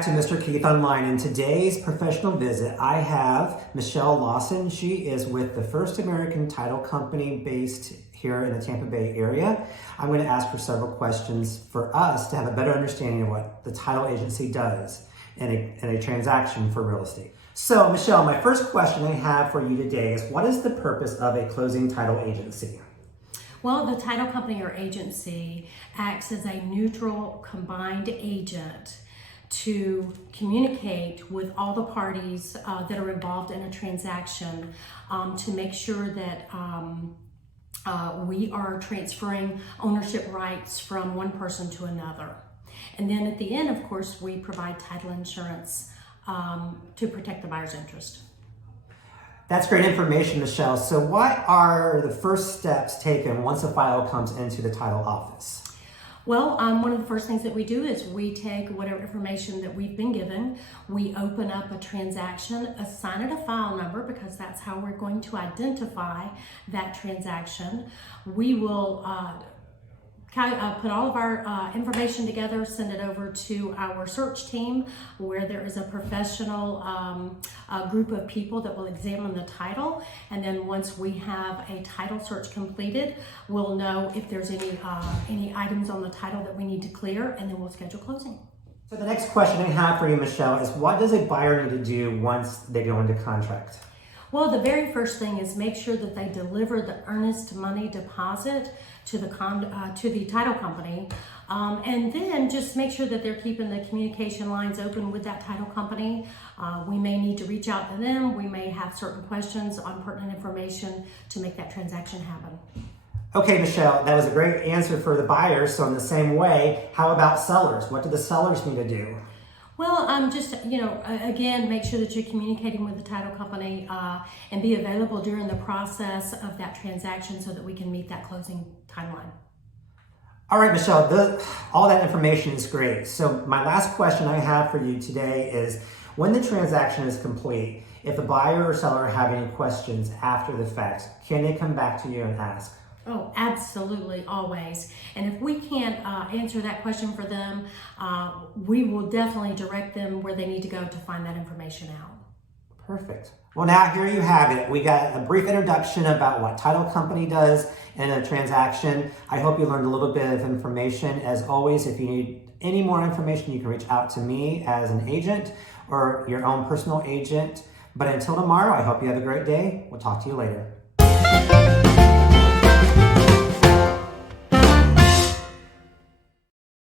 back to Mr. Keith Online. In today's professional visit, I have Michelle Lawson. She is with the First American Title Company based here in the Tampa Bay area. I'm going to ask her several questions for us to have a better understanding of what the title agency does in a transaction for real estate. So, Michelle, my first question I have for you today is, what is the purpose of a closing title agency? Well, the title company or agency acts as a neutral combined agent to communicate with all the parties that are involved in a transaction to make sure that we are transferring ownership rights from one person to another. And then at the end, of course, we provide title insurance to protect the buyer's interest. That's great information, Michelle. So what are the first steps taken once a file comes into the title office? Well, one of the first things that we do is we take whatever information that we've been given, we open up a transaction, assign it a file number because that's how we're going to identify that transaction. We will put all of our information together, send it over to our search team where there is a professional group of people that will examine the title. And then once we have a title search completed, we'll know if there's any items on the title that we need to clear, and then we'll schedule closing. So the next question I have for you, Michelle, is what does a buyer need to do once they go into contract? Well, the very first thing is make sure that they deliver the earnest money deposit to the title company, and then just make sure that they're keeping the communication lines open with that title company. We may need to reach out to them. We may have certain questions on pertinent information to make that transaction happen. Okay, Michelle, that was a great answer for the buyers. So in the same way, how about sellers? What do the sellers need to do? Well, again, make sure that you're communicating with the title company and be available during the process of that transaction so that we can meet that closing timeline. All right, Michelle, all that information is great. So my last question I have for you today is, when the transaction is complete, if the buyer or seller have any questions after the fact, can they come back to you and ask? Oh, absolutely, always. And if we can't answer that question for them, we will definitely direct them where they need to go to find that information out. Perfect. Well, now here you have it. We got a brief introduction about what title company does in a transaction. I hope you learned a little bit of information. As always, if you need any more information, you can reach out to me as an agent or your own personal agent. But until tomorrow, I hope you have a great day. We'll talk to you later.